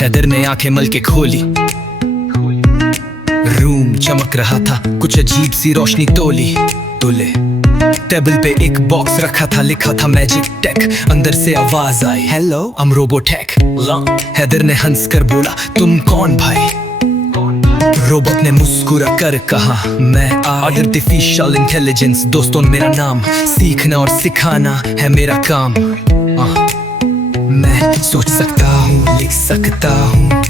हैदर ने आंखें मल के खोली। रूम चमक रहा था, कुछ अजीब सी रोशनी तोली। टेबल पे एक बॉक्स रखा था, लिखा था मैजिक टेक। अंदर से आवाज आई, hello I am Robotech. Haider ने हंसकर बोला, तुम कौन भाई? रोबोट ने मुस्कुरा कर कहा, मैं आर्टिफिशियल इंटेलिजेंस। दोस्तों मेरा नाम, सीखना और सिखाना है मेरा काम। मैं सोच सकता हूँ, लिख सकता हूँ,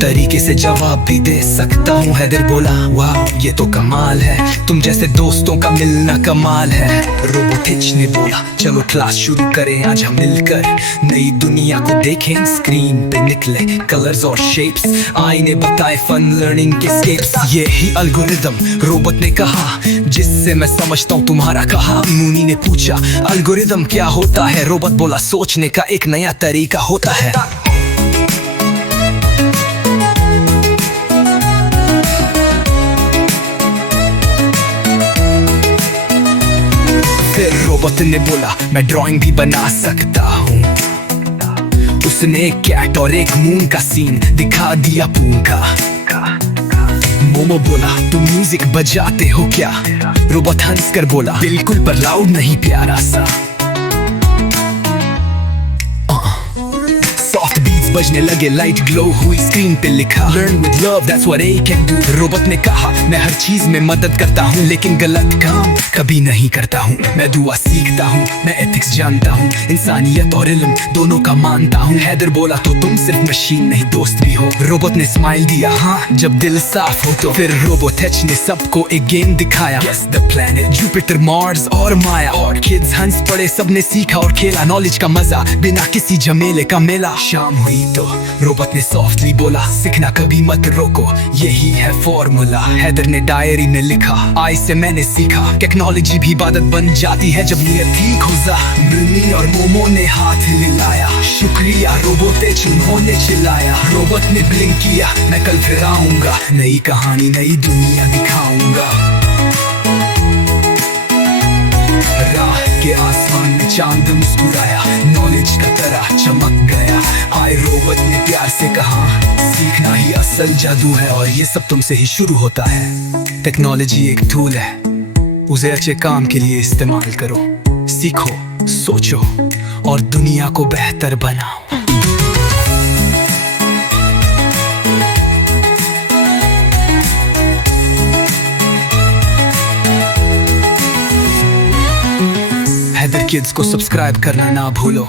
तरीके से जवाब भी दे सकता हूँ। हैदर बोला, वाह ये तो कमाल है, तुम जैसे दोस्तों का मिलना कमाल है। रोबोटिच ने बोला, चलो क्लास शुरू करें आज हम मिलकर, नई दुनिया को देखें। स्क्रीन पे निकले कलर्स और शेप्स, आईने बताए फन लर्निंग के स्टेप्स। ये ही एल्गोरिदम, रोबोट ने कहा, जिससे मैं समझता हूँ तुम्हारा कहा। मुनी ने पूछा, एल्गोरिदम क्या होता है? रोबोट बोला, सोचने का एक नया तरीका होता है। फिर रोबोट ने बोला, मैं ड्राइंग भी बना सकता हूँ। उसने एक कैट और एक मून का सीन दिखा दिया पून का। मोमो बोला, तुम म्यूजिक बजाते हो क्या? रोबोट हंस कर बोला, बिल्कुल पर लाउड नहीं, प्यारा सा। सॉफ्ट बीट्स बजने लगे, लाइट ग्लो हुई, स्क्रीन पे लिखा, learn with love that's what I can do. Robot ने कहा, मैं हर चीज में मदद करता हूँ, लेकिन गलत काम कभी नहीं करता हूँ। मैं दुआ सीखता हूँ, मैं एथिक्स जानता हूँ, इंसानियत और इल्म दोनों का मानता हूँ। हैदर बोला, तो तुम सिर्फ मशीन नहीं दोस्त भी हो। रोबोट ने स्माइल दिया, हाँ जब दिल साफ हो तो। फिर रोबोटेच ने सबको एक गेम दिखाया, guess the planet, Jupiter, Mars और माया। और किड्स हंस पड़े, सबने सीखा और खेला, नॉलेज का मजा बिना किसी झमेले का मेला। शाम हुई तो रोबोट ने सॉफ्टली बोला, सीखना कभी मत रोको, यही है फॉर्मूला। हैदर ने डायरी में लिखा, आई से मैंने सीखा, टेक्नोलॉजी भी इबादत बन जाती है जब नीयत ठीक हो जा। मुनी और मोमो ने हाथ हिलाया, शुक्रिया रोबोटेच, उन्होंने चिल्लाया। रोबोट ने ब्लिंक किया, मैं कल फिर आऊंगा, नई कहानी नई दुनिया दिखाऊंगा। राह के आसमान में चांद मुस्कुराया, नॉलेज का तरह चमक गया। आए रोबोट ने प्यार से कहा, सीखना ही असल जादू है, और ये सब तुमसे ही शुरू होता है। टेक्नोलॉजी एक टूल है, उसे अच्छे काम के लिए इस्तेमाल करो। सीखो, सोचो और दुनिया को बेहतर बनाओ। हैदर किड्स को सब्सक्राइब करना ना भूलो।